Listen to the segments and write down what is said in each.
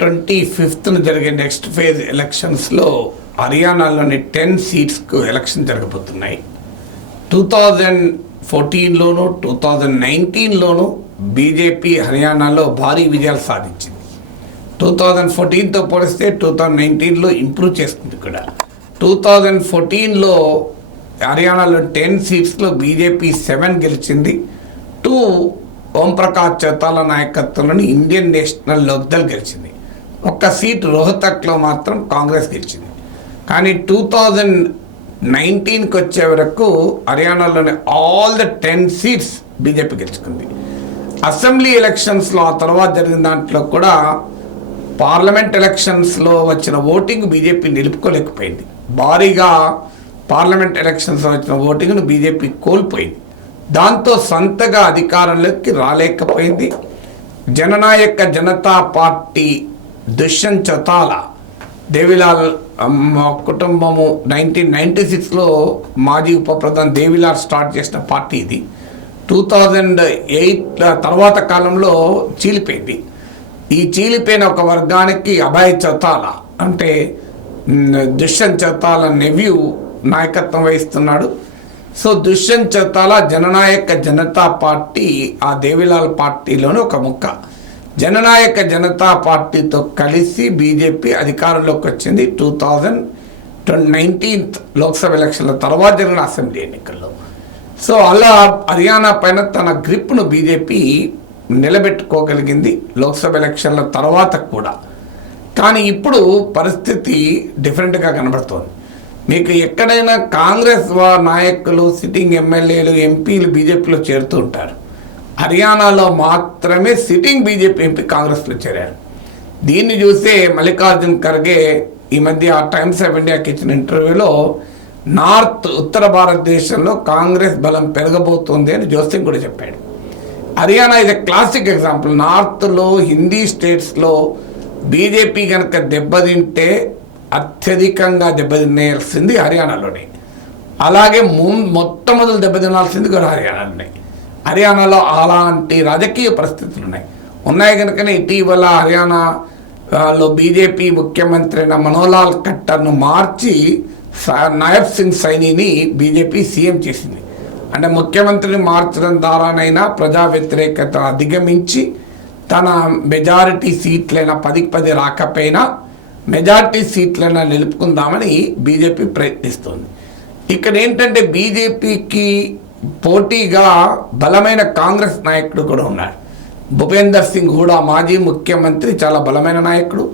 25th జరిగే next phase ఎలక్షన్స్లో హర్యానాలోని 10 సీట్స్కు ఎలక్షన్ జరగబోతున్నాయి. 2014లోను 2019లోను బీజేపీ హర్యానాలో భారీ విజయాలు సాధించింది. 2014తో పోలిస్తే 2019లో ఇంప్రూవ్ చేసుకుంది కూడా. 2014లో హర్యానాలో 10 సీట్స్లో బీజేపీ 7 గెలిచింది. 2 ఓంప్రకాష్ చౌతాలా నాయకత్వంలోని ఇండియన్ నేషనల్ లోక్దల్ గెలిచింది. ఒక్క సీట్ రోహతక్లో మాత్రం కాంగ్రెస్ గెలిచింది. కానీ 2019కి వచ్చే వరకు హర్యానాలోని ఆల్ ద 10 సీట్స్ బీజేపీ గెలుచుకుంది. అసెంబ్లీ ఎలక్షన్స్లో ఆ తర్వాత జరిగిన దాంట్లో కూడా పార్లమెంట్ ఎలక్షన్స్లో వచ్చిన ఓటింగ్ బీజేపీ నిలుపుకోలేకపోయింది. భారీగా పార్లమెంట్ ఎలక్షన్స్లో వచ్చిన ఓటింగ్ను బీజేపీ కోల్పోయింది. దాంతో సొంతగా అధికారంలోకి రాలేకపోయింది. జననాయక జనతా పార్టీ దుష్యంత్ చౌతాలా దేవిలాల్ కుటుంబము 1996లో మాజీ ఉప ప్రధాని దేవిలాల్ స్టార్ట్ చేసిన పార్టీ ఇది. 2008 తర్వాత కాలంలో చీలిపోయింది. ఈ చీలిపోయిన ఒక వర్గానికి అభయ్ చౌతాలా అంటే దుష్యంత్ చౌతాలా నెవ్యూ నాయకత్వం వహిస్తున్నాడు. సో దుష్యంత్ చౌతాలా జననాయక జనతా పార్టీ ఆ దేవిలాల్ పార్టీలోని ఒక ముక్క. జననాయక జనతా పార్టీతో కలిసి బీజేపీ అధికారంలోకి వచ్చింది 2019 లోక్సభ ఎలక్షన్ల తర్వాత జరిగిన అసెంబ్లీ ఎన్నికల్లో. సో అలా హర్యానా పైన తన గ్రిప్ను బీజేపీ నిలబెట్టుకోగలిగింది లోక్సభ ఎలక్షన్ల తర్వాత కూడా. కానీ ఇప్పుడు పరిస్థితి డిఫరెంట్గా కనబడుతోంది. మీకు ఎక్కడైనా కాంగ్రెస్ నాయకులు సిట్టింగ్ ఎమ్మెల్యేలు ఎంపీలు బీజేపీలో చేరుతూ ఉంటారు. హర్యానాలో మాత్రమే సిట్టింగ్ బీజేపీ ఎంపీ కాంగ్రెస్లో చేరారు. దీన్ని చూసే మల్లికార్జున్ ఖర్గే ఈ మధ్య టైమ్స్ ఆఫ్ ఇండియాకి ఇచ్చిన ఇంటర్వ్యూలో ఉత్తర భారతదేశంలో కాంగ్రెస్ బలం పెరగబోతోంది అని జోస్యం కూడా చెప్పాడు. హర్యానా ఇది క్లాసిక్ ఎగ్జాంపుల్. నార్త్లో హిందీ స్టేట్స్లో బీజేపీ కనుక దెబ్బతింటే అత్యధికంగా దెబ్బతినేయాల్సింది హర్యానాలోనే. అలాగే మొట్టమొదలు దెబ్బతినాల్సింది కూడా హర్యానాలోనే. హర్యానాలో అలాంటి రాజకీయ పరిస్థితులు ఉన్నాయి కనుకనే ఇటీవల హర్యానాలో బీజేపీ ముఖ్యమంత్రి అయిన మనోహర్ ఖట్టర్ను మార్చి నాయబ్ సింగ్ సైనీని బీజేపీ సీఎం చేసింది. అంటే ముఖ్యమంత్రిని మార్చడం ద్వారానైనా ప్రజా వ్యతిరేకత అధిగమించి తన మెజారిటీ సీట్లైనా 10కి 10 రాకపోయినా మెజార్టీ సీట్లైనా నిలుపుకుందామని బీజేపీ ప్రయత్నిస్తుంది. ఇక్కడ ఏంటంటే బీజేపీకి పోటీగా బలమైన కాంగ్రెస్ నాయకుడు కూడా ఉన్నాడు. భూపేందర్ సింగ్ హూడా మాజీ ముఖ్యమంత్రి, చాలా బలమైన నాయకుడు.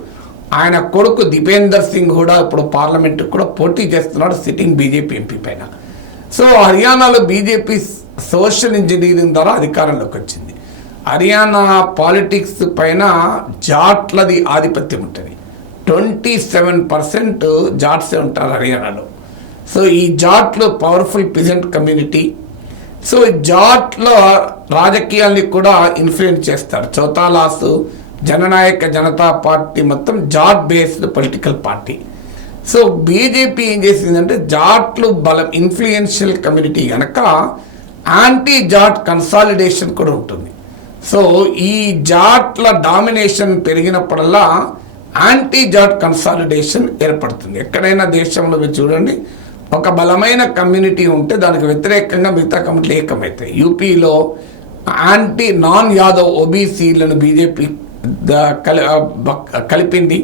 ఆయన కొడుకు దీపేందర్ సింగ్ హూడా ఇప్పుడు పార్లమెంటుకు కూడా పోటీ చేస్తున్నాడు సిట్టింగ్ బీజేపీ ఎంపీ పైన. సో హర్యానాలో బీజేపీ సోషల్ ఇంజనీరింగ్ ద్వారా అధికారంలోకి వచ్చింది. హర్యానా పాలిటిక్స్ పైన జాట్లది ఆధిపత్యం ఉంటుంది. 27% జాట్సే ఉంటారు హర్యానాలో. సో ఈ జాట్లు పవర్ఫుల్ పిజెంట్ కమ్యూనిటీ. సో జాట్లో రాజకీయాల్ని కూడా ఇన్ఫ్లుయెన్స్ చేస్తారు. చౌతాలాస్ జననాయక జనతా పార్టీ మొత్తం Jat based political party. So BJP ఏం చేసిందంటే జాట్లు బలం ఇన్ఫ్లుయెన్షియల్ కమ్యూనిటీ కనుక యాంటీ జాట్ కన్సాలిడేషన్ కూడా ఉంటుంది. సో ఈ జాట్ల డామినేషన్ పెరిగినప్పుడల్లా యాంటీ జాట్ కన్సాలిడేషన్ ఏర్పడుతుంది. ఎక్కడైనా దేశంలో మీరు చూడండి, ఒక బలమైన కమ్యూనిటీ ఉంటే దానికి వ్యతిరేకంగా మిగతా కమ్యూనిటీలు ఏకమవుతాయి. యూపీలో నాన్ యాదవ్ ఓబీసీలను బీజేపీ కలిపింది.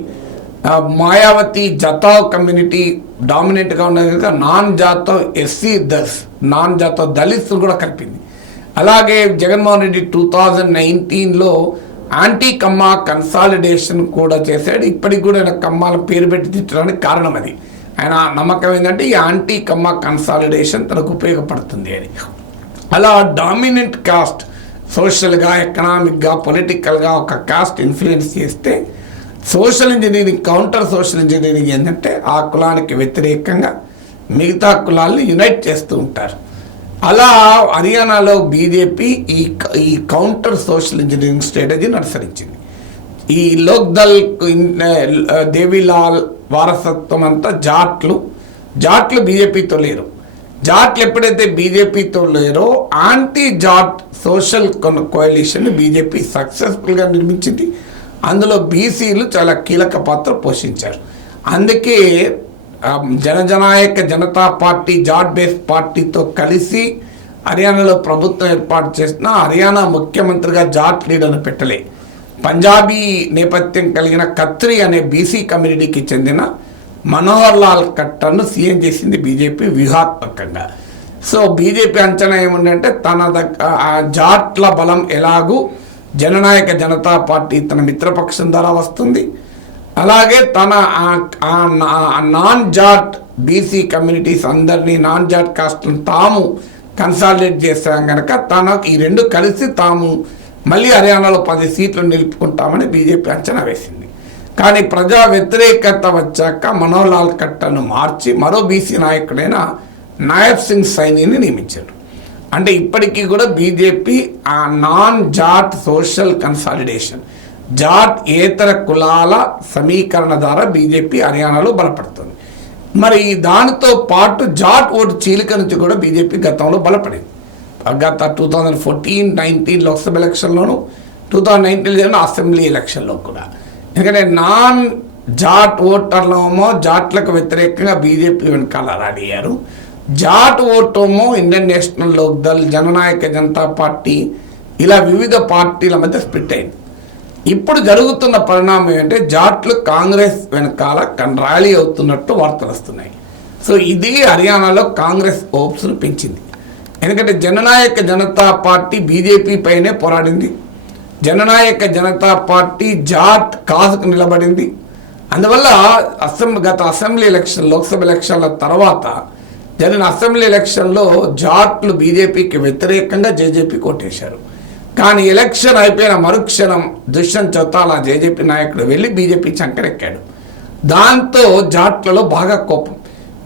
మాయావతి జతావ్ కమ్యూనిటీ డామినెంట్గా ఉన్నది కనుక నాన్ జాతవ్ దళిత్స్ కూడా కలిపింది. అలాగే జగన్మోహన్ రెడ్డి 2019లో యాంటీ కమ్మా కన్సాలిడేషన్ కూడా చేశాడు. ఇప్పటికి కూడా ఆయన కమ్మాల పేరు పెట్టి తిట్టడానికి కారణం అది. ఆయన నమ్మకం ఏంటంటే ఈ యాంటీ కమ్మా కన్సాలిడేషన్ తనకు ఉపయోగపడుతుంది అని. అలా డామినెంట్ కాస్ట్ సోషల్గా, ఎకనామిక్గా, పొలిటికల్గా ఒక కాస్ట్ ఇన్ఫ్లుయెన్స్ చేస్తే social engineering, counter social engineering ఏంటంటే ఆ కులానికి వ్యతిరేకంగా మిగతా కులాలను యునైట్ చేస్తూ ఉంటారు. అలా హర్యానాలో బీజేపీ ఈ కౌంటర్ సోషల్ ఇంజనీరింగ్ స్ట్రాటజీని అనుసరించింది. ఈ లోక్దల్ దేవిలాల్ వారసత్వం అంతా జాట్లు బీజేపీతో లేరు. జాట్లు ఎప్పుడైతే బీజేపీతో లేరో యాంటీ జాట్ సోషల్ కోalition బీజేపీ సక్సెస్ఫుల్గా నిర్మించింది. అందులో బీసీలు చాలా కీలక పాత్ర పోషించారు. అందుకే జననాయక జనతా పార్టీ జాట్ బేస్ పార్టీతో కలిసి హర్యానాలో ప్రభుత్వం ఏర్పాటు చేసిన హర్యానా ముఖ్యమంత్రిగా జాట్ లీడర్ను పెట్టలే. పంజాబీ నేపథ్యం కలిగిన ఖత్రి అనే బీసీ కమ్యూనిటీకి చెందిన మనోహర్ లాల్ ఖట్టర్ను సీఎం చేసింది బీజేపీ వ్యూహాత్మకంగా. సో బీజేపీ అంచనా ఏముందంటే తన జాట్ల బలం ఎలాగూ జననాయక జనతా పార్టీ తన మిత్రపక్షం ద్వారా వస్తుంది, అలాగే తన నాన్ జాట్ బీసీ కమ్యూనిటీస్ అందరినీ నాన్ జాట్ కాస్ట్లను తాము కన్సాలిడేట్ చేసాం కనుక ఈ రెండు కలిసి తాము మళ్ళీ హర్యానాలో 10 సీట్లు నిలుపుకుంటామని బీజేపీ అంచనా వేసింది. కానీ ప్రజా వ్యతిరేకత వచ్చాక మనోహర్ లాల్ ఖట్టర్ను మార్చి మరో బీసీ నాయకుడైన నాయబ్ సింగ్ సైనీని నియమించారు. అంటే ఇప్పటికీ కూడా బీజేపీ ఆ non Jat social consolidation, Jat ఏతర కులాల సమీకరణ ద్వారా బీజేపీ హర్యానాలో బలపడుతుంది. మరి దానితో పాటు జాట్ ఓటు చీలిక నుంచి కూడా బీజేపీ గతంలో బలపడింది. గత 2014-19 లోక్సభ ఎలక్షన్లోను 2019 జరిగిన అసెంబ్లీ ఎలక్షన్లో కూడా. ఎందుకంటే నాన్ జాట్ ఓటర్లేమో జాట్లకు వ్యతిరేకంగా బీజేపీ వెనకాల అయ్యారు, జాట్ ఓటేమో Indian National Lokdal, Jannayak Janata party ఇలా వివిధ పార్టీల మధ్య స్ప్లిట్ అయింది. ఇప్పుడు జరుగుతున్న పరిణామం ఏంటంటే జాట్లు కాంగ్రెస్ వెనకాల ర్యాలీ అవుతున్నట్టు వార్తలు వస్తున్నాయి. సో ఇది హర్యానాలో కాంగ్రెస్ హోప్స్ను పెంచింది. ఎందుకంటే జననాయక జనతా పార్టీ బీజేపీ పైనే పోరాడింది, జననాయక జనతా పార్టీ జాట్ కాజుకు నిలబడింది. అందువల్ల గత అసెంబ్లీ ఎలక్షన్ లోక్సభ ఎలక్షన్ల తర్వాత జరిగిన అసెంబ్లీ ఎలక్షన్లో జాట్లు బీజేపీకి వ్యతిరేకంగా జేజేపీ కొట్టేశారు. కానీ ఎలక్షన్ అయిపోయిన మరుక్షణం దుష్యంత్ చౌతాలా జేజేపీ నాయకుడు వెళ్ళి బీజేపీ చంకరెక్కాడు. దాంతో జాట్లలో బాగా కోపం,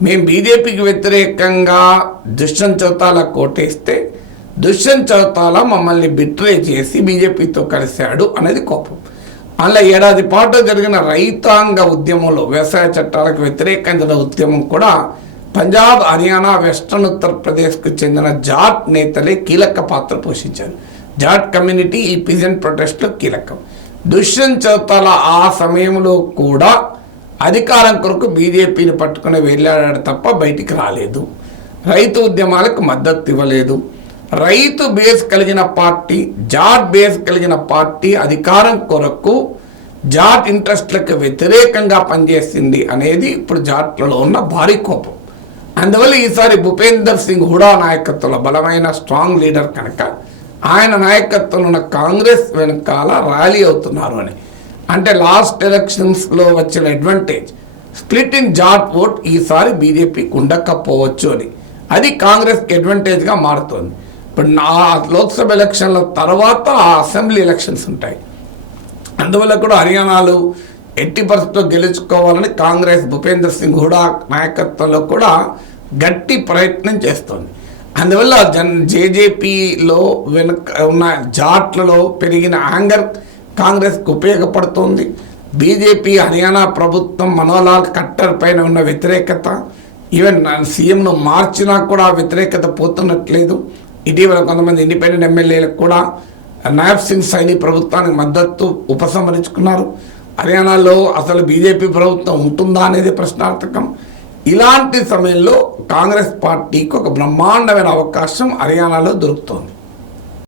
మేము బీజేపీకి వ్యతిరేకంగా దుష్యంత్ చౌతాలా కోటేస్తే దుష్యంత్ చౌతాలా మమ్మల్ని బిట్రే చేసి బీజేపీతో కలిశాడు అనేది కోపం. అలా ఏడాది పాటు జరిగిన రైతాంగ ఉద్యమంలో వ్యవసాయ చట్టాలకు వ్యతిరేకంగా ఉద్యమం కూడా పంజాబ్, హర్యానా, వెస్ట్రన్ ఉత్తరప్రదేశ్కు చెందిన జాట్ నేతలే కీలక పాత్ర పోషించారు. జాట్ కమ్యూనిటీ ఈ పిజెంట్ ప్రొటెస్ట్లో కీలకం. దుష్యంత్ చౌతాలా ఆ సమయంలో కూడా అధికారం కొరకు బీజేపీని పట్టుకుని వెళ్ళాడు తప్ప బయటికి రాలేదు, రైతు ఉద్యమాలకు మద్దతు ఇవ్వలేదు. రైతు బేస్ కలిగిన పార్టీ, జాట్ బేస్ కలిగిన పార్టీ అధికారం కొరకు జాట్ ఇంట్రెస్ట్లకు వ్యతిరేకంగా పనిచేసింది అనేది ఇప్పుడు జాట్లలో ఉన్న భారీ కోపం. అందువల్ల ఈసారి భూపేందర్ సింగ్ హుడా నాయకత్వంలో బలమైన స్ట్రాంగ్ లీడర్ కనుక ఆయన నాయకత్వంలో ఉన్న కాంగ్రెస్ వెనకాల ర్యాలీ అవుతున్నారు అని. అంటే లాస్ట్ ఎలక్షన్స్లో వచ్చిన advantage split in Jat vote ఈసారి బీజేపీకి ఉండకపోవచ్చు అని, అది కాంగ్రెస్కి అడ్వాంటేజ్గా మారుతుంది. ఇప్పుడు లోక్సభ ఎలక్షన్ల తర్వాత ఆ అసెంబ్లీ ఎలక్షన్స్ ఉంటాయి. అందువల్ల కూడా హర్యానాలో ఎట్టి పరిస్థితుల్లో గెలుచుకోవాలని కాంగ్రెస్ భూపేందర్ సింగ్ హుడా నాయకత్వంలో కూడా గట్టి ప్రయత్నం చేస్తోంది. అందువల్ల జేజేపీలో వెనుక ఉన్న జాట్లలో పెరిగిన యాంగర్ కాంగ్రెస్కు ఉపయోగపడుతోంది. బీజేపీ హర్యానా ప్రభుత్వం మనోహర్ లాల్ ఖట్టర్ పైన ఉన్న వ్యతిరేకత, ఈవెన్ సీఎంను మార్చినా కూడా ఆ వ్యతిరేకత పోతున్నట్లేదు. ఇటీవల కొంతమంది ఇండిపెండెంట్ ఎమ్మెల్యేలకు కూడా నాయబ్ సింగ్ సైని ప్రభుత్వానికి మద్దతు ఉపసంహరించుకున్నారు. హర్యానాలో అసలు బీజేపీ ప్రభుత్వం ఉంటుందా అనేది ప్రశ్నార్థకం. ఇలాంటి సమయంలో కాంగ్రెస్ పార్టీకి ఒక బ్రహ్మాండమైన అవకాశం హర్యానాలో దొరుకుతోంది.